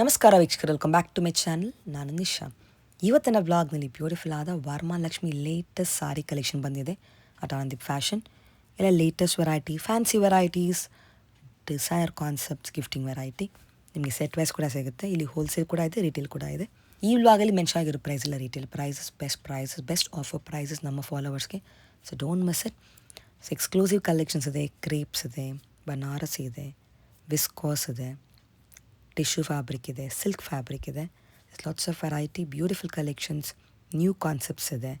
ನಮಸ್ಕಾರ ವೀಕ್ಷಕರು, welcome back to my channel. ನಾನು ನಿಶಾ. ಇವತ್ತಿನ ವ್ಲಾಗ್ನಲ್ಲಿ ಬ್ಯೂಟಿಫುಲ್ ಆದ ವರಮಹಾಲಕ್ಷ್ಮಿ ಲೇಟೆಸ್ಟ್ ಸಾರಿ ಕಲೆಕ್ಷನ್ ಬಂದಿದೆ ಅಟ್ ಆನಂದೀಪ್ ಫ್ಯಾಷನ್. ಎಲ್ಲ latest variety, fancy varieties, desire concepts, gifting variety ನಿಮಗೆ ಸೆಟ್ ವೈಸ್ ಕೂಡ ಸಿಗುತ್ತೆ. ಇಲ್ಲಿ ಹೋಲ್ಸೇಲ್ ಕೂಡ ಇದೆ, ರಿಟೇಲ್ ಕೂಡ ಇದೆ. ಈ ವ್ಲಾಗಲ್ಲಿ ಮೆನ್ಷನ್ ಆಗಿರೋ ಪ್ರೈಸ್ ಇಲ್ಲ, retail prices, best offer prices ನಮ್ಮ ಫಾಲೋವರ್ಸ್ಗೆ. So don't miss it. So exclusive collections ಇದೆ, ಕ್ರೇಪ್ಸ್ ಇದೆ, ಬನಾರಸ್ ಇದೆ, ವಿಸ್ಕಾಸ್ ಇದೆ, ಟಿಶ್ಯೂ ಫ್ಯಾಬ್ರಿಕ್ ಇದೆ, ಸಿಲ್ಕ್ ಫ್ಯಾಬ್ರಿಕ್ ಇದೆ. Lots of variety, beautiful collections, new concepts ಇದೆ,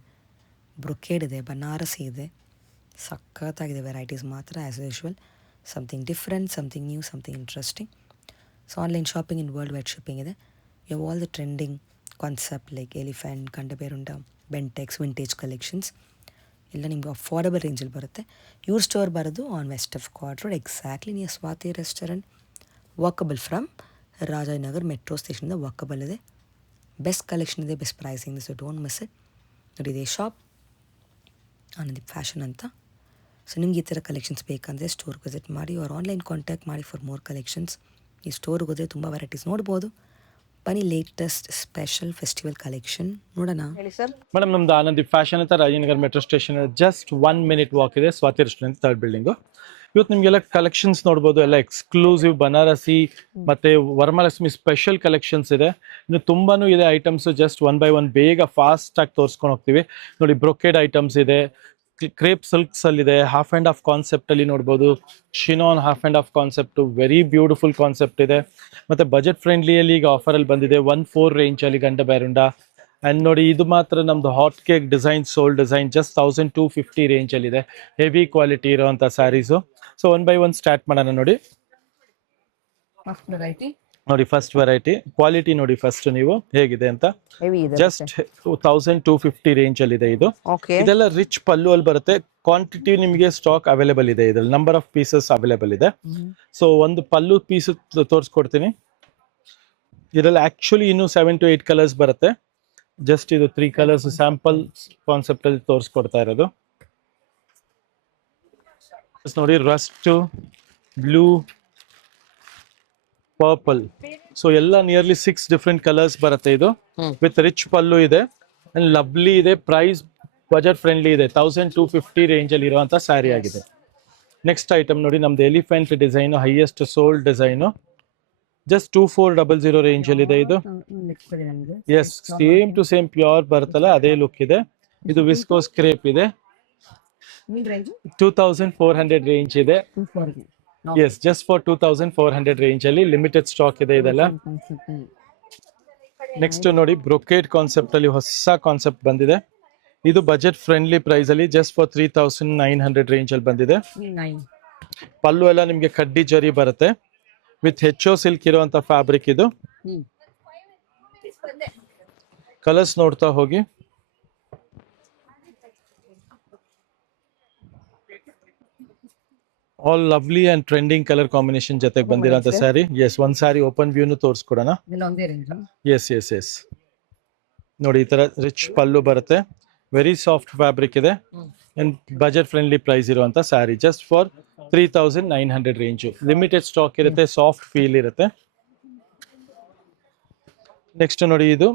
ಬ್ರೊಕೇಡ್ ಇದೆ, ಬನಾರಸಿ ಇದೆ. ಸಖತ್ತಾಗಿದೆ ವೆರೈಟೀಸ್ ಮಾತ್ರ. As usual something different, something new, something interesting. So online shopping in world wide shipping ಇದೆ. You all the trending concept like elephant, ಕಂಡಬೇರುಂಡ, Bentex, vintage collections ಎಲ್ಲ ನಿಮಗೆ affordable ರೇಂಜಲ್ಲಿ ಬರುತ್ತೆ. ಇವ್ರ ಸ್ಟೋರ್ ಬರೋದು on west of chord road, exactly near Swathi restaurant, walkable from Rajanagar metro ಸ್ಟೇಷನಿಂದ walkable ಇದೆ. Best collection ಇದೆ, ಬೆಸ್ಟ್ ಪ್ರೈಸಿಂಗ್ ಇದೆ. So don't miss it. ನೋಡಿ, ಇದೇ ಶಾಪ್ ಆನಂದೀಪ್ ಫ್ಯಾಷನ್ ಅಂತ. ಸೊ ನಿಮ್ಗೆ ಈ ಥರ ಕಲೆಕ್ಷನ್ಸ್ ಬೇಕಂದರೆ ಸ್ಟೋರ್ಗೆ ವಿಸಿಟ್ ಮಾಡಿ, ಅವ್ರು ಆನ್ಲೈನ್ ಕಾಂಟ್ಯಾಕ್ಟ್ ಮಾಡಿ ಫಾರ್ ಮೋರ್ ಕಲೆಕ್ಷನ್ಸ್. ಈ ಸ್ಟೋರ್ಗೆ ಹೋದರೆ ತುಂಬ ವೆರೈಟೀಸ್ ನೋಡ್ಬೋದು. ಬನ್ನಿ, ಲೇಟೆಸ್ಟ್ ಸ್ಪೆಷಲ್ ಫೆಸ್ಟಿವಲ್ ಕಲೆಕ್ಷನ್ ನೋಡೋಣ. ಹೇಳಿ ಸರ್. ಮೇಡಮ್, ನಮ್ದು ಆನಂದೀಪ್ ಫ್ಯಾಷನ್ ಅಂತ Rajanagar metro station just 1 minute walk ಇದೆ, ಸ್ವಾತಿ ರೆಸ್ಟೋರೆಂಟ್ ಥರ್ಡ್ ಬಿಲ್ಡಿಂಗು. ಇವತ್ತು ನಿಮಗೆಲ್ಲ ಕಲೆಕ್ಷನ್ಸ್ ನೋಡ್ಬೋದು. ಎಲ್ಲ ಎಕ್ಸ್ಕ್ಲೂಸಿವ್ ಬನಾರಸಿ ಮತ್ತೆ ವರಮಹಾಲಕ್ಷ್ಮಿ ಸ್ಪೆಷಲ್ ಕಲೆಕ್ಷನ್ಸ್ ಇದೆ. ಇನ್ನು ತುಂಬಾನು ಇದೆ ಐಟಮ್ಸ್. ಜಸ್ಟ್ 1 by 1 ಬೇಗ ಫಾಸ್ಟ್ ಆಗಿ ತೋರಿಸ್ಕೊಂಡು ಹೋಗ್ತೀವಿ. ನೋಡಿ, ಬ್ರೊಕೇಡ್ ಐಟಮ್ಸ್ ಇದೆ, ಕ್ರೇಪ್ ಸಿಲ್ಕ್ಸ್ ಅಲ್ಲಿ ಇದೆ, ಹಾಫ್ ಅಂಡ್ ಹಾಫ್ ಕಾನ್ಸೆಪ್ಟ್ ಅಲ್ಲಿ ನೋಡ್ಬೋದು. Chinon half and half concept, very beautiful concept ಇದೆ. ಮತ್ತೆ ಬಜೆಟ್ ಫ್ರೆಂಡ್ಲಿಯಲ್ಲಿ ಈಗ ಆಫರ್ ಅಲ್ಲಿ ಬಂದಿದೆ 1.4 ರೇಂಜ್ ಅಲ್ಲಿ ಗಂಡ ಬ್ಯಾರುಂಡ. ಅಂಡ್ ನೋಡಿ, ಇದು ಮಾತ್ರ ನಮ್ದು ಹಾಟ್ ಕೇಕ್ ಡಿಸೈನ್, ಸೋಲ್ ಡಿಸೈನ್, ಜಸ್ಟ್ 1250 ರೇಂಜ್ ಅಲ್ಲಿ ಇದೆ. ಹೆವಿ ಕ್ವಾಲಿಟಿ ಇರುವಂತ ಸ್ಯಾರೀಸು. ಸೊ 1 by 1 ಸ್ಟಾರ್ಟ್ ಮಾಡೋಣ. ನೋಡಿ, ಫಸ್ಟ್ ವೆರೈಟಿ ಕ್ವಾಲಿಟಿ ನೋಡಿ ಫಸ್ಟ್ ನೀವು ಹೇಗಿದೆ ಅಂತ. ಜಸ್ಟ್ 1250 ರೇಂಜ್ ಅಲ್ಲಿ ಇದೆ ಇದು. ಇದೆಲ್ಲ ರಿಚ್ ಪಲ್ಲು ಅಲ್ಲಿ ಬರುತ್ತೆ. ಕ್ವಾಂಟಿಟಿ ನಿಮಗೆ ಸ್ಟಾಕ್ ಅವೈಲೇಬಲ್ ಇದೆ, ಇದ್ರಲ್ಲಿ ನಂಬರ್ ಆಫ್ ಪೀಸಸ್ ಅವೈಲೇಬಲ್ ಇದೆ. ಸೊ ಒಂದು ಪಲ್ಲು ಪೀಸ್ ತೋರಿಸ್ಕೊಡ್ತೀನಿ. ಇದರಲ್ಲಿ ಆಕ್ಚುಲಿ ಇನ್ನು 7 to 8 ಕಲರ್ಸ್ ಬರುತ್ತೆ. ಜಸ್ಟ್ ಇದು 3 ಕಲರ್ಸ್ ಸ್ಯಾಂಪಲ್ ಕಾನ್ಸೆಪ್ಟ್ ಅಲ್ಲಿ ತೋರಿಸ್ಕೊಡ್ತಾ ಇರೋದು. ನೋಡಿ, ರಸ್ಟ್, ಬ್ಲೂ, ಪರ್ಪಲ್. ಸೊ ಎಲ್ಲ ನಿಯರ್ಲಿ 6 ಡಿಫ್ರೆಂಟ್ ಕಲರ್ಸ್ ಬರುತ್ತೆ. ಇದು ವಿತ್ ರಿಚ್ ಪಲ್ಲು ಇದೆ ಅಂಡ್ ಲವ್ಲಿ ಇದೆ. ಪ್ರೈಸ್ ಬಜೆಟ್ ಫ್ರೆಂಡ್ಲಿ ಇದೆ. 1250 ರೇಂಜ್ ಅಲ್ಲಿ ಇರುವಂತ ಸ್ಯಾರಿ ಆಗಿದೆ. ನೆಕ್ಸ್ಟ್ ಐಟಮ್ ನೋಡಿ, ನಮ್ದು elephant design, highest sold design, just 2400 range ಅಲ್ಲಿ ಇದೆ ಇದು. Yes, same to same pure ಬರುತ್ತಲ್ಲ ಅದೇ ಲುಕ್ ಇದೆ. ಇದು ವಿಸ್ಕೋಸ್ ಕ್ರೇಪ್ ಇದೆ, 2400 ರೇಂಜ್ ಇದೆ. ಎಸ್, ಜಸ್ಟ್ ಫಾರ್ 2400 ರೇಂಜ್ ಅಲ್ಲಿ ಲಿಮಿಟೆಡ್ ಸ್ಟಾಕ್ ಇದೆ ಇದೆಲ್ಲ. ನೆಕ್ಸ್ಟ್ ನೋಡಿ, ಬ್ರೊಕೇಡ್ ಕಾನ್ಸೆಪ್ಟ್ ಅಲ್ಲಿ ಹೊಸ ಕಾನ್ಸೆಪ್ಟ್ ಬಂದಿದೆ. ಇದು ಬಜೆಟ್ ಫ್ರೆಂಡ್ಲಿ ಪ್ರೈಸ್ ಅಲ್ಲಿ ಜಸ್ಟ್ ಫಾರ್ 3900 ರೇಂಜ್ ಅಲ್ಲಿ ಬಂದಿದೆ. ಪಲ್ಲು ಎಲ್ಲ ನಿಮ್ಗೆ ಕಡ್ಡಿ ಜರಿ ಬರುತ್ತೆ ವಿತ್ ಹೆಚ್ಚೋ ಸಿಲ್ಕ್ ಇರುವಂತ ಫ್ಯಾಬ್ರಿಕ್ ಇದು. ಕಲರ್ಸ್ ನೋಡ್ತಾ ಹೋಗಿ. All lovely and trending colour combination ಜೊತೆಗೆ ಬಂದಿರೋಂಥ ಸ್ಯಾರಿ. ಎಸ್, ಒಂದ್ ಸ್ಯಾರಿ ಓಪನ್ ವ್ಯೂನು ತೋರಿಸ್ಕೊಡೋಣ. ಎಸ್ ಎಸ್ ಎಸ್ ನೋಡಿ, ಈ ತರ ರಿಚ್ ಪಲ್ಲು ಬರುತ್ತೆ, ವೆರಿ ಸಾಫ್ಟ್ ಫ್ಯಾಬ್ರಿಕ್ ಇದೆ ಅಂಡ್ ಬಜೆಟ್ ಫ್ರೆಂಡ್ಲಿ ಪ್ರೈಸ್ ಇರುವಂತ sari. Just for 3900 range. Limited stock ಇರುತ್ತೆ, ಸಾಫ್ಟ್ ಫೀಲ್ ಇರುತ್ತೆ. ನೆಕ್ಸ್ಟ್ ನೋಡಿ, ಇದು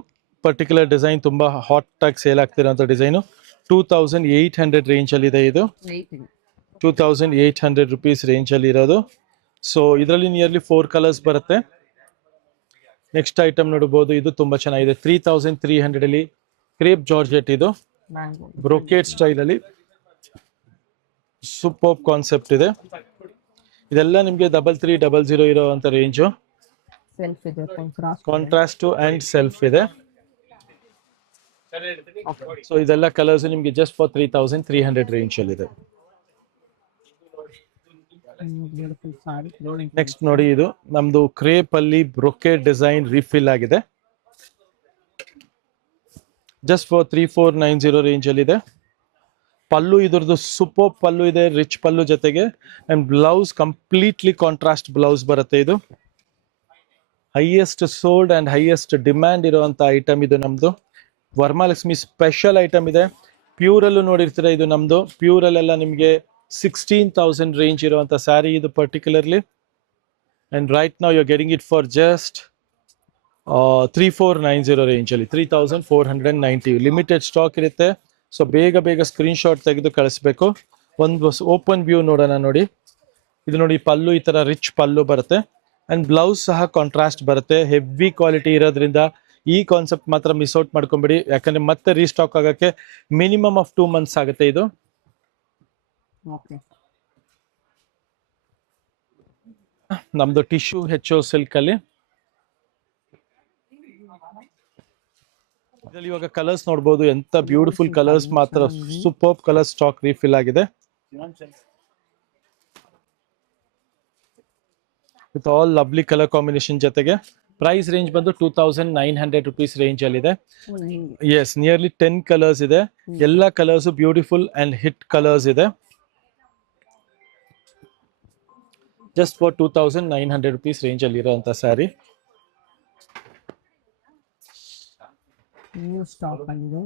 ಪರ್ಟಿಕ್ಯುಲರ್ ಡಿಸೈನ್ ತುಂಬಾ ಹಾಟ್ ಆಗಿ ಸೇಲ್ ಆಗ್ತಿರೋಂಥ ಡಿಸೈನು. 2800 ರೇಂಜ್ ಅಲ್ಲಿ ಇದೆ ಇದು. 2800 ರುಪೀಸ್ ರೇಂಜ್ ಅಲ್ಲಿ ಇರೋದು. ಸೊ ಇದರಲ್ಲಿ ನಿಯರ್ಲಿ 4 ಕಲರ್ಸ್ ಬರುತ್ತೆ. ನೆಕ್ಸ್ಟ್ ಐಟಮ್ ನೋಡಬಹುದು, ಇದು ತುಂಬಾ ಚೆನ್ನಾಗಿದೆ. 3300 ಅಲ್ಲಿ ಕ್ರೇಪ್ ಜಾರ್ಜೆಟ್, ಇದು ಬ್ರೊಕೇಡ್ ಸ್ಟೈಲ್ ಅಲ್ಲಿ ಸೂಪರ್ ಕಾನ್ಸೆಪ್ಟ್ ಇದೆ. ಇದೆಲ್ಲ ನಿಮ್ಗೆ 3300 ಇರೋಂಥ ರೇಂಜು. ಕಾಂಟ್ರಾಸ್ಟ್ ಅಂಡ್ ಸೆಲ್ಫ್ ಇದೆ. ಸೊ ಇದೆಲ್ಲ ಕಲರ್ಸ್ ನಿಮ್ಗೆ ಜಸ್ಟ್ ಫಾರ್ 3300 ರೇಂಜ್ ಅಲ್ಲಿ ಇದೆ. ನೆಕ್ಸ್ಟ್ ನೋಡಿ, ಇದು ನಮ್ದು ಕ್ರೇಪ್ ಅಲ್ಲಿ ಬ್ರೊಕೇಡ್ ಡಿಸೈನ್ ರೀಫಿಲ್ ಆಗಿದೆ. ಜಸ್ಟ್ ಫಾರ್ 3490 ರೇಂಜ್ ಅಲ್ಲಿ ಇದೆ. ಪಲ್ಲು ಇದ್ರದ್ದು ಸೂಪರ್ ಪಲ್ಲು ಇದೆ, ರಿಚ್ ಪಲ್ಲು ಜೊತೆಗೆ. And blouse completely contrast blouse ಬರುತ್ತೆ. ಇದು highest sold and highest demand ಇರುವಂತ ಐಟಮ್ ಇದು ನಮ್ದು. ವರಮಹಾಲಕ್ಷ್ಮಿ ಸ್ಪೆಷಲ್ ಐಟಮ್ ಇದೆ. ಪ್ಯೂರ್ ಅಲ್ಲೂ ನೋಡಿರ್ತೀರ, ಇದು ನಮ್ದು ಪ್ಯೂರ್ ಅಲ್ಲೆಲ್ಲ ನಿಮ್ಗೆ 16,000 ರೇಂಜ್ ಇರುವಂತ ಸ್ಯಾರಿ ಇದು particularly. And right now you are getting it for just 3490 ರೇಂಜಲ್ಲಿ 3490 ಲಿಮಿಟೆಡ್ ಸ್ಟಾಕ್ ಇರುತ್ತೆ. ಸೊ ಬೇಗ ಬೇಗ ಸ್ಕ್ರೀನ್ಶಾಟ್ ತೆಗೆದು ಕಳಿಸ್ಬೇಕು. ಒಂದು ಓಪನ್ ವ್ಯೂ ನೋಡೋಣ. ನೋಡಿ, ಇದು ನೋಡಿ, ಪಲ್ಲು ಈ ತರ ರಿಚ್ ಪಲ್ಲು ಬರುತ್ತೆ ಅಂಡ್ ಬ್ಲೌಸ್ ಸಹ ಕಾಂಟ್ರಾಸ್ಟ್ ಬರುತ್ತೆ. ಹೆವಿ ಕ್ವಾಲಿಟಿ ಇರೋದ್ರಿಂದ ಈ ಕಾನ್ಸೆಪ್ಟ್ ಮಾತ್ರ ಮಿಸ್ ಔಟ್ ಮಾಡ್ಕೊಂಬಿಡಿ, ಯಾಕಂದ್ರೆ ಮತ್ತೆ ರೀಸ್ಟಾಕ್ ಆಗಕ್ಕೆ ಮಿನಿಮಮ್ ಆಫ್ 2 months ಆಗುತ್ತೆ. ಇದು ನಮ್ದು ಟಿಶ್ಯೂ ಹೆಚ್ಚು ಸಿಲ್ಕ್ ಅಲ್ಲಿ. ಇದರಲ್ಲಿ ಇವಾಗ ಕಲರ್ಸ್ ನೋಡ್ಬೋದು, ಎಂತ ಬ್ಯೂಟಿಫುಲ್ ಕಲರ್ಸ್, ಮಾತ್ರ ಸೂಪರ್ ಕಲರ್ ಸ್ಟಾಕ್ ರೀಫಿಲ್ ಆಗಿದೆ with all lovely colour combination. ಜೊತೆಗೆ ಪ್ರೈಸ್ ರೇಂಜ್ ಬಂದು 2900 rupees ರೇಂಜ್ ಅಲ್ಲಿ ಇದೆ. ಎಸ್, ನಿಯರ್ಲಿ 10 ಕಲರ್ಸ್ ಇದೆ. ಎಲ್ಲ colours beautiful and hit colours ಇದೆ. ಜಸ್ಟ್ ಫಾರ್ 2900 rupees ರೇಂಜ್ ಅಲ್ಲಿ ಇರುವಂತ ಸ್ಯಾರಿ. ನ್ಯೂ ಸ್ಟಾಕ್ ಬಂದಿದೆ.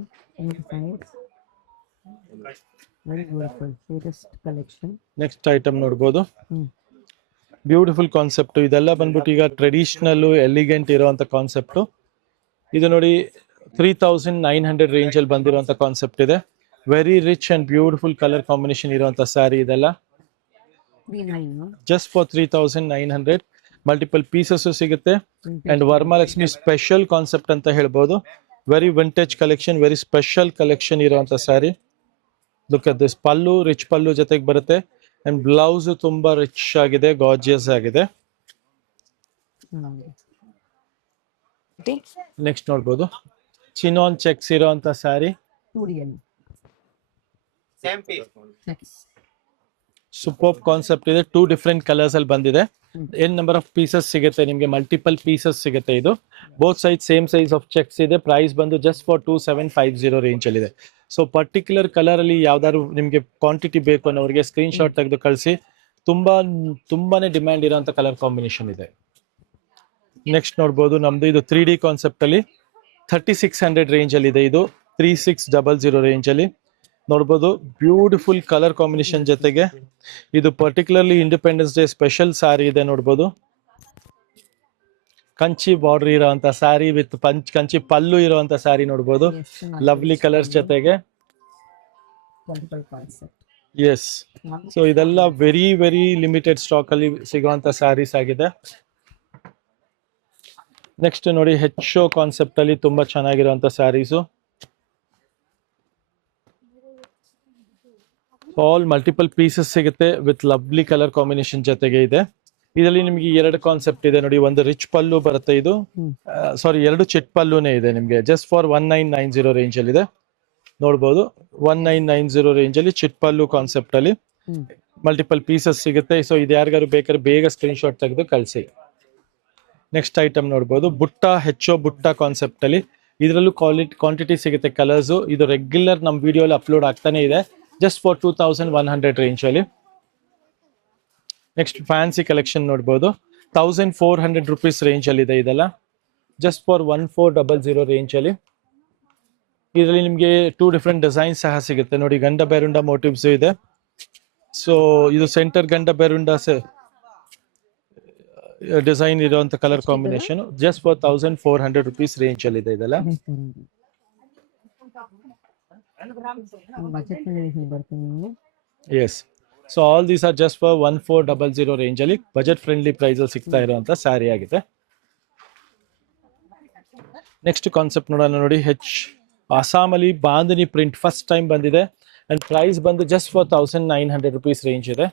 Very beautiful latest collection. Next item ನೋಡ್ಬೋದು, ಬ್ಯೂಟಿಫುಲ್ ಕಾನ್ಸೆಪ್ಟ್. ಇದೆಲ್ಲ ಬಂದ್ಬಿಟ್ಟು ಈಗ ಟ್ರೆಡಿಷನಲ್ ಎಲಿಗೆಂಟ್ ಇರುವಂತ ಕಾನ್ಸೆಪ್ಟ್. ಇದು ನೋಡಿ 3900 ರೇಂಜ್ ಅಲ್ಲಿ ಬಂದಿರುವಂತ ಕಾನ್ಸೆಪ್ಟ್ ಇದೆ. Very rich and beautiful colour combination ಇರುವಂತ ಸ್ಯಾರಿ ಇದೆಲ್ಲ. ಜಸ್ಟ್ ಫಾರ್ 3900 ಮಲ್ಟಿಪಲ್ ಪೀಸಸ್ ಸಿಗುತ್ತೆ ಅಂಡ್ ವರಮಹಾಲಕ್ಷ್ಮಿ ಸ್ಪೆಷಲ್ ಕಾನ್ಸೆಪ್ಟ್ ಅಂತ ಹೇಳ್ಬೋದು. Very vintage collection, very special collection ಇರುವಂತ sari. Look at this. Pallu rich pallu ಜೊತೆಗೆ ಬರುತ್ತೆ ಅಂಡ್ ಬ್ಲೌಸ್ ತುಂಬಾ ರಿಚ್ ಆಗಿದೆ, ಗಾರ್ಜಿಯಸ್ ಆಗಿದೆ. ನೆಕ್ಸ್ಟ್ ನೋಡ್ಬೋದು, ಚಿನಾನ್ ಚೆಕ್ಸ್ ಇರುವಂತ ಸ್ಯಾರಿ. ಸೂಪರ್ ಕಾನ್ಸೆಪ್ಟ್ ಇದೆ. 2 ಡಿಫ್ರೆಂಟ್ ಕಲರ್ಸ್ ಅಲ್ಲಿ ಬಂದಿದೆ. ಏನ್ ನಂಬರ್ ಆಫ್ ಪೀಸಸ್ ಸಿಗುತ್ತೆ ನಿಮಗೆ? ಮಲ್ಟಿಪಲ್ ಪೀಸಸ್ ಸಿಗುತ್ತೆ. ಇದು both side same size of cheques ಇದೆ. ಪ್ರೈಸ್ ಬಂದು ಜಸ್ಟ್ ಫಾರ್ 2750 ರೇಂಜ್ ಅಲ್ಲಿ ಇದೆ. ಸೊ ಪರ್ಟಿಕ್ಯುಲರ್ ಕಲರ್ ಅಲ್ಲಿ ಯಾವ್ದಾದ್ರು ನಿಮ್ಗೆ ಕ್ವಾಂಟಿಟಿ ಬೇಕು ಅನ್ನೋರಿಗೆ ಸ್ಕ್ರೀನ್ ಶಾಟ್ ತೆಗೆದು ಕಳಿಸಿ. ತುಂಬಾನೇ ಡಿಮ್ಯಾಂಡ್ ಇರೋಂಥ ಕಲರ್ ಕಾಂಬಿನೇಷನ್ ಇದೆ. ನೆಕ್ಸ್ಟ್ ನೋಡ್ಬೋದು, ನಮ್ದು ಇದು 3D ಕಾನ್ಸೆಪ್ಟ್ ಅಲ್ಲಿ 3600 ರೇಂಜ್ ಅಲ್ಲಿ ಇದೆ. ಇದು 3600 ರೇಂಜ್ ಅಲ್ಲಿ ನೋಡ್ಬೋದು. ಬ್ಯೂಟಿಫುಲ್ ಕಲರ್ ಕಾಂಬಿನೇಷನ್ ಜೊತೆಗೆ ಇದು particularly independence day special sari ಇದೆ. ನೋಡ್ಬೋದು, ಕಂಚಿ ಬಾರ್ಡರ್ ಇರೋಂತ ಸ್ಯಾರಿ ವಿತ್ ಕಂಚಿ ಪಲ್ಲು ಇರುವಂತ ಸ್ಯಾರಿ ನೋಡ್ಬೋದು. ಲವ್ಲಿ ಕಲರ್ಸ್ ಜೊತೆಗೆ. ಎಸ್, ಸೊ ಇದೆಲ್ಲ ವೆರಿ ವೆರಿ ಲಿಮಿಟೆಡ್ ಸ್ಟಾಕ್ ಅಲ್ಲಿ ಸಿಗುವಂತ ಸ್ಯಾರೀಸ್ ಆಗಿದೆ. ನೆಕ್ಸ್ಟ್ ನೋಡಿ, ಹೆಚ್ಚು ಕಾನ್ಸೆಪ್ಟ್ ಅಲ್ಲಿ ತುಂಬಾ ಚೆನ್ನಾಗಿರುವಂತ ಸ್ಯಾರೀಸು. ಆಲ್ ಮಲ್ಟಿಪಲ್ ಪೀಸಸ್ ಸಿಗುತ್ತೆ ವಿತ್ ಲವ್ಲಿ ಕಲರ್ ಕಾಂಬಿನೇಷನ್ ಜೊತೆಗೆ ಇದೆ. ಇದರಲ್ಲಿ ನಿಮ್ಗೆ 2 ಕಾನ್ಸೆಪ್ಟ್ ಇದೆ ನೋಡಿ. ಒಂದು ರಿಚ್ ಪಲ್ಲು ಬರುತ್ತೆ, ಇದು ಸಾರಿ 2 ಚಿಟ್ ಪಲ್ಲುನೇ ಇದೆ ನಿಮ್ಗೆ. ಜಸ್ಟ್ ಫಾರ್ 1990 ರೇಂಜ್ ಅಲ್ಲಿ ಇದೆ. ನೋಡ್ಬೋದು, 1990 ರೇಂಜ್ ಅಲ್ಲಿ ಚಿಟ್ ಪಲ್ಲು ಕಾನ್ಸೆಪ್ಟ್ ಅಲ್ಲಿ ಮಲ್ಟಿಪಲ್ ಪೀಸಸ್ ಸಿಗುತ್ತೆ. ಸೊ ಇದು ಯಾರಿಗಾರು ಬೇಕಾದ್ರೆ ಬೇಗ ಸ್ಕ್ರೀನ್ ಶಾಟ್ ತೆಗೆದು ಕಳಿಸಿ. ನೆಕ್ಸ್ಟ್ ಐಟಮ್ ನೋಡ್ಬೋದು, ಹೆಚ್ಚೋ ಬುಟ್ಟ ಕಾನ್ಸೆಪ್ಟ್ ಅಲ್ಲಿ. ಇದರಲ್ಲೂ ಕ್ವಾಂಟಿಟಿ ಸಿಗುತ್ತೆ ಕಲರ್ಸ್. ಇದು ರೆಗ್ಯುಲರ್ ನಮ್ಮ ವಿಡಿಯೋ ಅಲ್ಲಿ ಅಪ್ಲೋಡ್ ಆಗ್ತಾನೆ ಇದೆ. ಜಸ್ಟ್ ಫಾರ್ 2100 ರೇಂಜ್ ಅಲ್ಲಿ. ನೆಕ್ಸ್ಟ್ ಫ್ಯಾನ್ಸಿ ಕಲೆಕ್ಷನ್ ನೋಡ್ಬೋದು, 1400 rupees ರೇಂಜ್ ಅಲ್ಲಿ ಇದೆ ಇದೆಲ್ಲ. ಜಸ್ಟ್ ಫಾರ್ 1400 ರೇಂಜ್ ಅಲ್ಲಿ. ಇದರಲ್ಲಿ ನಿಮಗೆ 2 ಡಿಫ್ರೆಂಟ್ ಡಿಸೈನ್ ಸಹ ಸಿಗುತ್ತೆ ನೋಡಿ. ಗಂಡ ಬೆರುಂಡ ಮೋಟಿವ್ಸ್ ಇದೆ. ಸೊ ಇದು ಸೆಂಟರ್ ಗಂಡ ಬೆರುಂಡ ಡಿಸೈನ್ ಇರುವಂತ colour combination. Just for 1400 rupees range ಅಲ್ಲಿ ಇದೆ ಇದೆಲ್ಲ. Yes, so all these are just for 1400 range ಅಲ್ಲಿ ಬಜೆಟ್ ಫ್ರೆಂಡ್ಲಿ ಪ್ರೈಸ್ ಅಲ್ಲಿ ಸಿಗ್ತಾ ಇರುವಂತ ಸ್ಯಾರಿ ಆಗಿದೆ. ನೆಕ್ಸ್ಟ್ ಕಾನ್ಸೆಪ್ಟ್ ನೋಡೋಣ. ನೋಡಿ, ಅಸ್ಸಾಮಲ್ಲಿ ಬಾಂಧನಿ ಪ್ರಿಂಟ್ ಫಸ್ಟ್ ಟೈಮ್ ಬಂದಿದೆ ಅಂಡ್ ಪ್ರೈಸ್ ಬಂದು ಜಸ್ಟ್ ಫಾರ್ 1900 rupees ರೇಂಜ್ ಇದೆ.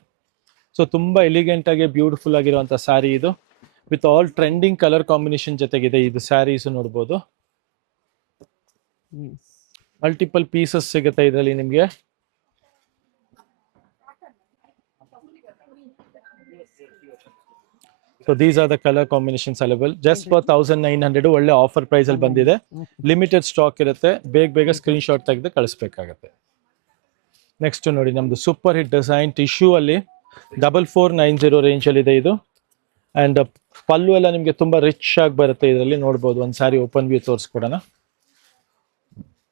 ಸೊ ತುಂಬಾ ಎಲಿಗೆಂಟ್ ಆಗಿ ಬ್ಯೂಟಿಫುಲ್ ಆಗಿರುವಂತ ಸ್ಯಾರಿ ಇದು with all trending colour combination ಜೊತೆಗಿದೆ. ಇದು ಸ್ಯಾರೀಸ್ ನೋಡ್ಬೋದು, ಮಲ್ಟಿಪಲ್ ಪೀಸಸ್ ಸಿಗುತ್ತೆ ಇದರಲ್ಲಿ ನಿಮ್ಗೆ. So these are the colour combinations available just for 1900. ಒಳ್ಳೆ ಆಫರ್ ಪ್ರೈಸ್ ಅಲ್ಲಿ ಬಂದಿದೆ. ಲಿಮಿಟೆಡ್ ಸ್ಟಾಕ್ ಇರುತ್ತೆ. ಬೇಗ ಸ್ಕ್ರೀನ್ ಶಾಟ್ ತೆಗೆದು ಕಳಿಸ್ಬೇಕಾಗತ್ತೆ. ನೆಕ್ಸ್ಟ್ ನೋಡಿ, ನಮ್ದು ಸೂಪರ್ ಹಿಟ್ ಡಿಸೈನ್ ಟಿಶ್ಯೂ ಅಲ್ಲಿ 4490 ರೇಂಜ್ ಅಲ್ಲಿ ಇದೆ ಇದು. ಅಂಡ್ ಪಲ್ಲು ಎಲ್ಲ ನಿಮ್ಗೆ ತುಂಬಾ ರಿಚ್ ಆಗಿ ಬರುತ್ತೆ ಇದರಲ್ಲಿ. ನೋಡ್ಬೋದು, ಒಂದ್ ಸಾರಿ ಓಪನ್ ವ್ಯೂ ತೋರಿಸ್ಕೊಡೋಣ.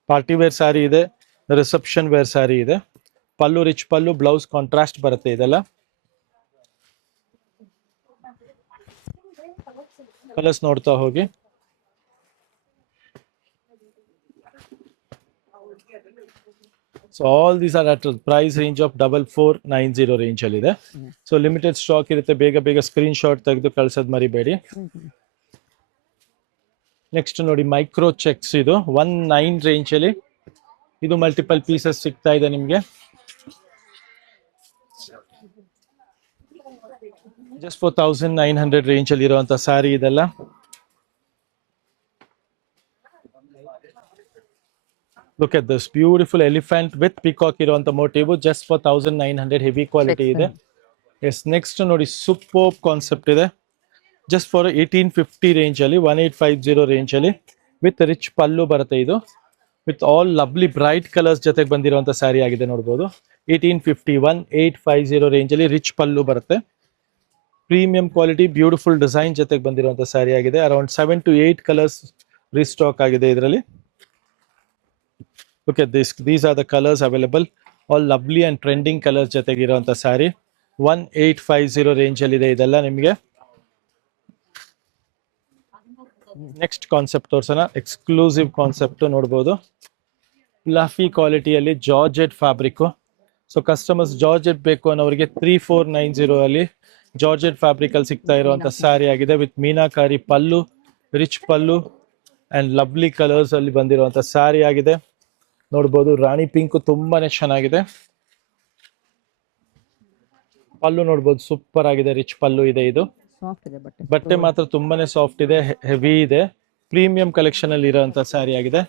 ಪಾರ್ಟಿ ವೇರ್ ಸ್ಯಾರಿ ಇದೆ, ರಿಸೆಪ್ಷನ್ ವೇರ್ ಸ್ಯಾರಿ ಇದೆ. Pallu rich pallu, blouse contrast ಬರುತ್ತೆ ಇದೆಲ್ಲ. ಕಲರ್ಸ್ ನೋಡ್ತಾ ಹೋಗಿ. So all these are at price range of 4490 range ಅಲ್ಲಿ ಇದೆ. ಸೊ ಲಿಮಿಟೆಡ್ ಸ್ಟಾಕ್ ಇರುತ್ತೆ, ಬೇಗ ಬೇಗ ಸ್ಕ್ರೀನ್ ಶಾಟ್ ತೆಗೆದು ಕಳ್ಸೋದ್ ಮರಿಬೇಡಿ. ನೆಕ್ಸ್ಟ್ ನೋಡಿ ಮೈಕ್ರೋ ಚೆಕ್ಸ್, ಇದು 19 ರೇಂಜ್ ಅಲ್ಲಿ ಇದು ಮಲ್ಟಿಪಲ್ ಪೀಸಸ್ ಸಿಗ್ತಾ ಇದೆ ನಿಮ್ಗೆ. ಜಸ್ಟ್ 4900 ರೇಂಜ್ ಅಲ್ಲಿ ಇರುವಂತ ಸ್ಯಾರಿ ಇದೆಲ್ಲ. Look at this beautiful elephant with peacock ಇರುವಂತ motif, just for 1900, heavy quality ಇದೆ. ಎಸ್, ನೆಕ್ಸ್ಟ್ ನೋಡಿ ಸೂಪರ್ ಕಾನ್ಸೆಪ್ಟ್ ಇದೆ, ಜಸ್ಟ್ ಫಾರ್ 1850 ರೇಂಜ್ ಅಲ್ಲಿ, 1850 ರೇಂಜ್ ಅಲ್ಲಿ ವಿತ್ ರಿಚ್ ಪಲ್ಲು ಬರುತ್ತೆ. ಇದು with all lovely bright colours ಜೊತೆಗೆ ಬಂದಿರುವಂತ ಸ್ಯಾರಿ ಆಗಿದೆ ನೋಡ್ಬೋದು. 1850 1850 ರೇಂಜ್ ಅಲ್ಲಿ ರಿಚ್ ಪಲ್ಲು ಬರುತ್ತೆ, ಪ್ರೀಮಿಯಂ ಕ್ವಾಲಿಟಿ ಬ್ಯೂಟಿಫುಲ್ ಡಿಸೈನ್ ಜೊತೆಗೆ ಬಂದಿರುವಂತ ಸ್ಯಾರಿ ಆಗಿದೆ. ಅರೌಂಡ್ 7 to 8 ಕಲರ್ಸ್ ರೀಸ್ಟಾಕ್ ಆಗಿದೆ ಇದರಲ್ಲಿ. Look at this, these are the colors available, all lovely and trending colors ಜೊತೆಗೆ ಇರುವಂತ ಸ್ಯಾರಿ. 1850 ರೇಂಜ್ ಅಲ್ಲಿ ಇದೆ ಇದೆಲ್ಲ ನಿಮಗೆ. ನೆಕ್ಸ್ಟ್ ಕಾನ್ಸೆಪ್ಟ್ ತೋರ್ಸೋಣ, ಎಕ್ಸ್ಕ್ಲೂಸಿವ್ ಕಾನ್ಸೆಪ್ಟ್ ನೋಡ್ಬೋದು. ಫ್ಲಫಿ ಕ್ವಾಲಿಟಿಯಲ್ಲಿ georgette fabric. So customers georgette ಬೇಕು ಅನ್ನೋರಿಗೆ 3490 ಅಲ್ಲಿ ಜಾರ್ಜೆಟ್ ಫ್ಯಾಬ್ರಿಕ್ ಅಲ್ಲಿ ಸಿಗ್ತಾ ಇರುವಂತ ಸ್ಯಾರಿ ಆಗಿದೆ, with meenakari pallu, rich pallu and lovely colours ಅಲ್ಲಿ ಬಂದಿರುವಂತ ಸ್ಯಾರಿ ಆಗಿದೆ ನೋಡ್ಬೋದು. ರಾಣಿ ಪಿಂಕ್ ತುಂಬಾನೇ ಚೆನ್ನಾಗಿದೆ, ಪಲ್ಲು ನೋಡ್ಬೋದು ಸೂಪರ್ ಆಗಿದೆ, ರಿಚ್ ಪಲ್ಲು ಇದೆ. ಇದು ಬಟ್ಟೆ ಮಾತ್ರ ತುಂಬಾನೇ ಸಾಫ್ಟ್ ಇದೆ, ಹೆವಿ ಇದೆ, ಪ್ರೀಮಿಯಂ ಕಲೆಕ್ಷನ್ ಅಲ್ಲಿ ಇರುವಂತ ಸ್ಯಾರಿ ಆಗಿದೆ.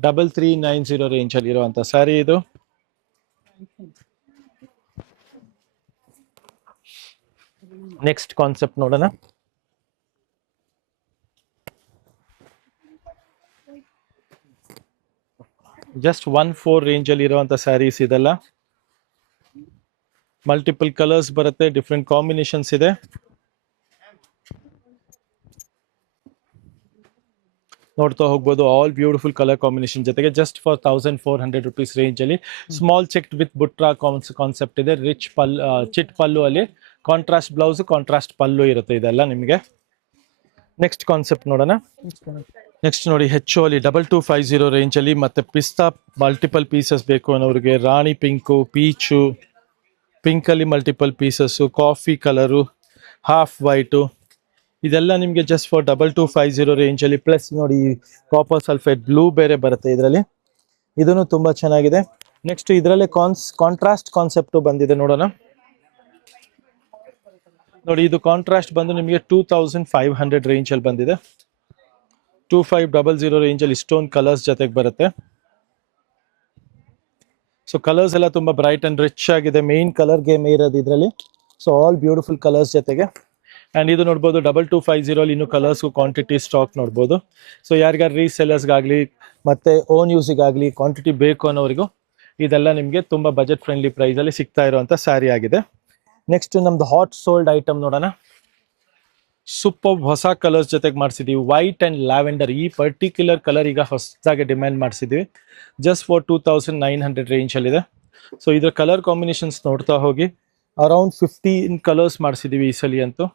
3390 ರೇಂಜ್ ಅಲ್ಲಿ ಇರುವಂತ ಸ್ಯಾರಿ ಇದು. ನೆಕ್ಸ್ಟ್ ಕಾನ್ಸೆಪ್ಟ್ ನೋಡೋಣ. ಜಸ್ಟ್ 14 ರೇಂಜ್ ಅಲ್ಲಿ ಇರುವಂತ ಸ್ಯಾರೀಸ್ ಇದೆಲ್ಲ. ಮಲ್ಟಿಪಲ್ ಕಲರ್ಸ್ ಬರುತ್ತೆ, ಡಿಫ್ರೆಂಟ್ ಕಾಂಬಿನೇಷನ್ಸ್ ಇದೆ. ನೋಡ್ತಾ ಹೋಗ್ಬೋದು, ಆಲ್ ಬ್ಯೂಟಿಫುಲ್ ಕಲರ್ ಕಾಂಬಿನೇಷನ್ ಜೊತೆಗೆ ಜಸ್ಟ್ ಫಾರ್ 1400 ರುಪೀಸ್ ರೇಂಜ್ ಅಲ್ಲಿ ಸ್ಮಾಲ್ ಚೆಕ್ ವಿತ್ ಬುಟ್ರಾ ಕಾನ್ಸೆಪ್ಟ್ ಇದೆ. ರಿಚ್ ಚಿಟ್ ಪಲ್ಲು ಅಲ್ಲಿ ಕಾಂಟ್ರಾಸ್ಟ್ ಬ್ಲೌಸ್, ಕಾಂಟ್ರಾಸ್ಟ್ ಪಲ್ಲು ಇರುತ್ತೆ ಇದೆಲ್ಲ ನಿಮಗೆ. ನೆಕ್ಸ್ಟ್ ಕಾನ್ಸೆಪ್ಟ್ ನೋಡೋಣ. ನೆಕ್ಸ್ಟ್ ನೋಡಿ ಹೆಚ್ಚು ಅಲ್ಲಿ 2250 ರೇಂಜ್ ಅಲ್ಲಿ ಮತ್ತೆ ಪಿಸ್ತಾ ಮಲ್ಟಿಪಲ್ ಪೀಸಸ್ ಬೇಕು ಅನ್ನೋರಿಗೆ, ರಾಣಿ ಪಿಂಕು, ಪೀಚು, ಪಿಂಕ್ ಅಲ್ಲಿ multiple pieces, coffee colour, half white, ಇದೆಲ್ಲ ನಿಮಗೆ ಜಸ್ಟ್ ಫಾರ್ 2250 ರೇಂಜ್ ಅಲ್ಲಿ. ಪ್ಲಸ್ ನೋಡಿ ಕಾಪರ್ ಸಲ್ಫೇಟ್ ಬ್ಲೂ ಬೇರೆ ಬರುತ್ತೆ ಇದರಲ್ಲಿ, ಇದನ್ನು ತುಂಬಾ ಚೆನ್ನಾಗಿದೆ. ನೆಕ್ಸ್ಟ್ ಇದರಲ್ಲೇ ಕಾಂಟ್ರಾಸ್ಟ್ ಕಾನ್ಸೆಪ್ಟ್ ಬಂದಿದೆ ನೋಡೋಣ. ನೋಡಿ ಇದು ಕಾಂಟ್ರಾಸ್ಟ್ ಬಂದು ನಿಮಗೆ 2500 ರೇಂಜ್ ಅಲ್ಲಿ ಬಂದಿದೆ. 2500 ರೇಂಜ್ ಅಲ್ಲಿ ಇಷ್ಟೊಂದು ಕಲರ್ಸ್ ಜೊತೆಗೆ ಬರುತ್ತೆ. ಸೊ ಕಲರ್ಸ್ ಎಲ್ಲ ತುಂಬಾ ಬ್ರೈಟ್ ಅಂಡ್ ರಿಚ್ ಆಗಿದೆ, ಮೇನ್ ಕಲರ್ ಗೇಮ್ ಇರೋದು ಇದರಲ್ಲಿ. ಸೊ ಆಲ್ ಬ್ಯೂಟಿಫುಲ್ ಕಲರ್ಸ್ ಜೊತೆಗೆ. ಅಂಡ್ ಇದು ನೋಡ್ಬೋದು 2250 ಅಲ್ಲಿ ಇನ್ನು ಕಲರ್ಸ್ ಕ್ವಾಂಟಿಟಿ ಸ್ಟಾಕ್ ನೋಡ್ಬೋದು. ಸೊ ಯಾರಿಗಾರು ರೀಸೆಲ್ಲರ್ಸ್ಗಾಗ್ಲಿ ಮತ್ತೆ ಓನ್ ಯೂಸಿಗಾಗ್ಲಿ ಕ್ವಾಂಟಿಟಿ ಬೇಕು ಅನ್ನೋರಿಗೂ ಇದೆಲ್ಲ ನಿಮಗೆ ತುಂಬಾ ಬಜೆಟ್ ಫ್ರೆಂಡ್ಲಿ ಪ್ರೈಸ್ ಅಲ್ಲಿ ಸಿಗ್ತಾ ಇರುವಂತ ಸ್ಯಾರಿ ಆಗಿದೆ. ನೆಕ್ಸ್ಟ್ ನಮ್ದು ಹಾಟ್ ಸೋಲ್ಡ್ ಐಟಮ್ ನೋಡೋಣ. ಸೂಪರ್ ಹೊಸ ಕಲರ್ಸ್ ಜೊತೆಗೆ ಮಾಡಿಸಿದೀವಿ, ವೈಟ್ ಅಂಡ್ ಲ್ಯಾವೆಂಡರ್. ಈ ಪರ್ಟಿಕ್ಯುಲರ್ ಕಲರ್ ಈಗ ಹೊಸದಾಗಿ ಡಿಮ್ಯಾಂಡ್ ಮಾಡಿಸಿದೀವಿ, ಜಸ್ಟ್ ಫಾರ್ 2900 ರೇಂಜ್ ಅಲ್ಲಿ ಇದೆ. ಸೊ ಇದ್ರ ಕಲರ್ ಕಾಂಬಿನೇಷನ್ಸ್ ನೋಡ್ತಾ ಹೋಗಿ, ಅರೌಂಡ್ 15 ಕಲರ್ಸ್ ಮಾಡಿಸಿದೀವಿ ಈ ಸಲ ಅಂತೂ.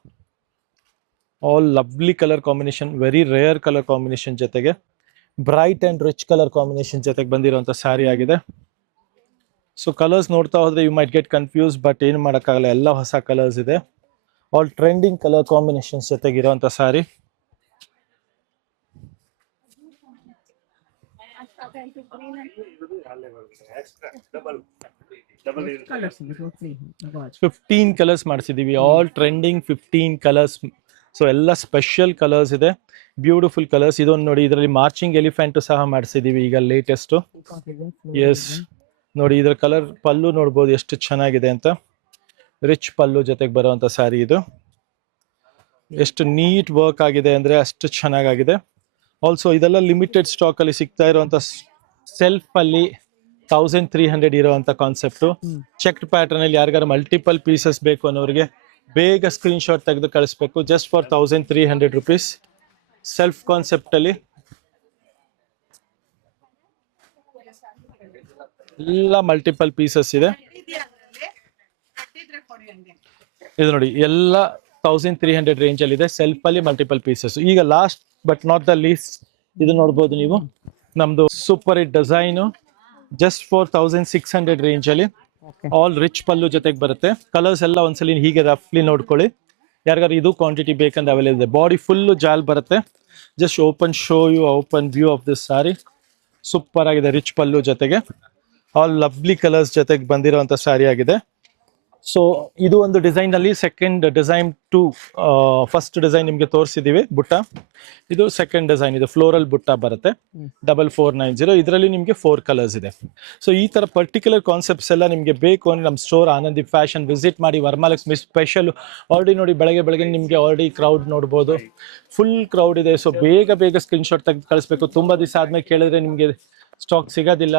All lovely colour combination, very rare colour combination ಜೊತೆಗೆ bright and rich colour combination ಜೊತೆಗೆ ಬಂದಿರುವಂತ ಸ್ಯಾರಿ ಆಗಿದೆ. ಸೊ ಕಲರ್ಸ್ ನೋಡ್ತಾ ಹೋದ್ರೆ you might get confuse, but ಏನು ಮಾಡೋಕ್ಕಾಗಲ್ಲ, ಎಲ್ಲ ಹೊಸ ಕಲರ್ಸ್ ಇದೆ. ಆಲ್ ಟ್ರೆಂಡಿಂಗ್ ಕಲರ್ ಕಾಂಬಿನೇಷನ್ಸ್ ಜೊತೆಗಿರುವಂತ ಸ್ಯಾರಿ. ಫಿಫ್ಟೀನ್ ಕಲರ್ಸ್ ಮಾಡಿಸಿದೀವಿ, ಆಲ್ ಟ್ರೆಂಡಿಂಗ್ 15 ಕಲರ್ಸ್. ಸೊ ಎಲ್ಲ ಸ್ಪೆಷಲ್ ಕಲರ್ಸ್ ಇದೆ, ಬ್ಯೂಟಿಫುಲ್ ಕಲರ್ಸ್. ಇದೊಂದು ನೋಡಿ, ಇದರಲ್ಲಿ ಮಾರ್ಚಿಂಗ್ ಎಲಿಫೆಂಟ್ ಸಹ ಮಾಡಿಸಿದೀವಿ ಈಗ ಲೇಟೆಸ್ಟ್. ಎಸ್ ನೋಡಿ, ಇದರ ಕಲರ್ ಪಲ್ಲು ನೋಡ್ಬೋದು ಎಷ್ಟು ಚೆನ್ನಾಗಿದೆ ಅಂತ, ರಿಚ್ ಪಲ್ಲು ಜೊತೆಗೆ ಬರುವಂತ ಸ್ಯಾರಿ ಇದು. ಎಷ್ಟು ನೀಟ್ ವರ್ಕ್ ಆಗಿದೆ ಅಂದ್ರೆ ಅಷ್ಟು ಚೆನ್ನಾಗಿದೆ. ಆಲ್ಸೋ ಇದೆಲ್ಲ ಲಿಮಿಟೆಡ್ ಸ್ಟಾಕ್ ಅಲ್ಲಿ ಸಿಗ್ತಾ ಇರುವಂತ ಸೆಲ್ಫ್ ಅಲ್ಲಿ 1300 ಇರುವಂತ ಕಾನ್ಸೆಪ್ಟ್. ಚೆಕ್ಡ್ ಪ್ಯಾಟರ್ನ್ ಅಲ್ಲಿ ಯಾರಿಗಾರು ಮಲ್ಟಿಪಲ್ ಪೀಸಸ್ ಬೇಕು ಅನ್ನೋರಿಗೆ ಬೇಗ ಸ್ಕ್ರೀನ್ ಶಾಟ್ ತೆಗೆದು ಕಳಿಸ್ಬೇಕು. Just for 1300 rupees self concept ಅಲ್ಲಿ ಎಲ್ಲ ಮಲ್ಟಿಪಲ್ ಪೀಸಸ್ ಇದೆ. ಇದು ನೋಡಿ ಎಲ್ಲ 1300 ರೇಂಜ್ ಅಲ್ಲಿ ಇದೆ, ಸೆಲ್ಫ್ ಅಲ್ಲಿ ಮಲ್ಟಿಪಲ್ ಪೀಸಸ್. ಈಗ last but not the least ಇದು ನೋಡ್ಬೋದು ನೀವು, ನಮ್ದು super hit design just for 1600 ರೇಂಜಲ್ಲಿ. ಓಕೆ. ಆಲ್ ರಿಚ್ ಪಲ್ಲು ಜೊತೆಗೆ ಬರುತ್ತೆ. ಕಲರ್ಸ್ ಎಲ್ಲ ಒಂದ್ಸಲಿ ಹೀಗೆ ರಫ್ಲಿ ನೋಡ್ಕೊಳ್ಳಿ. ಯಾರಿಗಾರು ಇದು ಕ್ವಾಂಟಿಟಿ ಬೇಕಂದ್ರೆ ಅವೈಲೇಬಲ್ ಇದೆ. ಬಾಡಿ ಫುಲ್ಲು ಜಾಲ್ ಬರುತ್ತೆ. Just open view of this sorry. Super ಆಗಿದೆ, ರಿಚ್ ಪಲ್ಲು ಜೊತೆಗೆ ಆಲ್ ಲವ್ಲಿ ಕಲರ್ಸ್ ಜೊತೆಗೆ ಬಂದಿರೋಂಥ ಸ್ಯಾರಿ ಆಗಿದೆ. ಸೊ ಇದು ಒಂದು ಡಿಸೈನ್ ಅಲ್ಲಿ second design to first design ನಿಮಗೆ ತೋರಿಸಿದೀವಿ ಬುಟ್ಟ. ಇದು ಸೆಕೆಂಡ್ ಡಿಸೈನ್, ಇದು ಫ್ಲೋರಲ್ ಬುಟ್ಟ ಬರುತ್ತೆ 4490. ಇದರಲ್ಲಿ ನಿಮಗೆ 4 ಕಲರ್ಸ್ ಇದೆ. ಸೊ ಈ ತರ ಪರ್ಟಿಕ್ಯುಲರ್ ಕಾನ್ಸೆಪ್ಟ್ಸ್ ಎಲ್ಲ ನಿಮಗೆ ಬೇಕು ಅಂದ್ರೆ ನಮ್ಮ ಸ್ಟೋರ್ ಆನಂದಿ ಫ್ಯಾಷನ್ ವಿಸಿಟ್ ಮಾಡಿ. ವರಮಹಾಲಕ್ಷ್ಮಿ ಸ್ಪೆಷಲ್ ಆಲ್ರೆಡಿ ನೋಡಿ, ಬೆಳಗ್ಗೆ ನಿಮಗೆ ಆಲ್ರೆಡಿ ಕ್ರೌಡ್ ನೋಡ್ಬೋದು, ಫುಲ್ ಕ್ರೌಡ್ ಇದೆ. ಸೊ ಬೇಗ ಸ್ಕ್ರೀನ್ಶಾಟ್ ತೆಗೆದು ಕಳಿಸ್ಬೇಕು. ತುಂಬಾ ದಿವಸ ಆದ್ಮೇಲೆ ಕೇಳಿದ್ರೆ ನಿಮಗೆ ಸ್ಟಾಕ್ ಸಿಗೋದಿಲ್ಲ,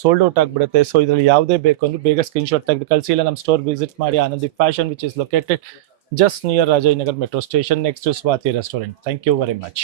ಸೋಲ್ಡ್ ಔಟ್ ಆಗಿಬಿಡುತ್ತೆ. ಸೊ ಇದರಲ್ಲಿ ಯಾವುದೇ ಬೇಕು ಅಂದ್ರೆ ಬೇಗ ಸ್ಕ್ರೀನ್ಶಾಟ್ ತೆಗೆದು ಕಳಿಸಿ, ಇಲ್ಲ ನಮ್ಮ ಸ್ಟೋರ್ ವಿಸಿಟ್ ಮಾಡಿ. Anandi fashion which is located just near Rajayanagar metro station next to Swati restaurant. Thank you very much.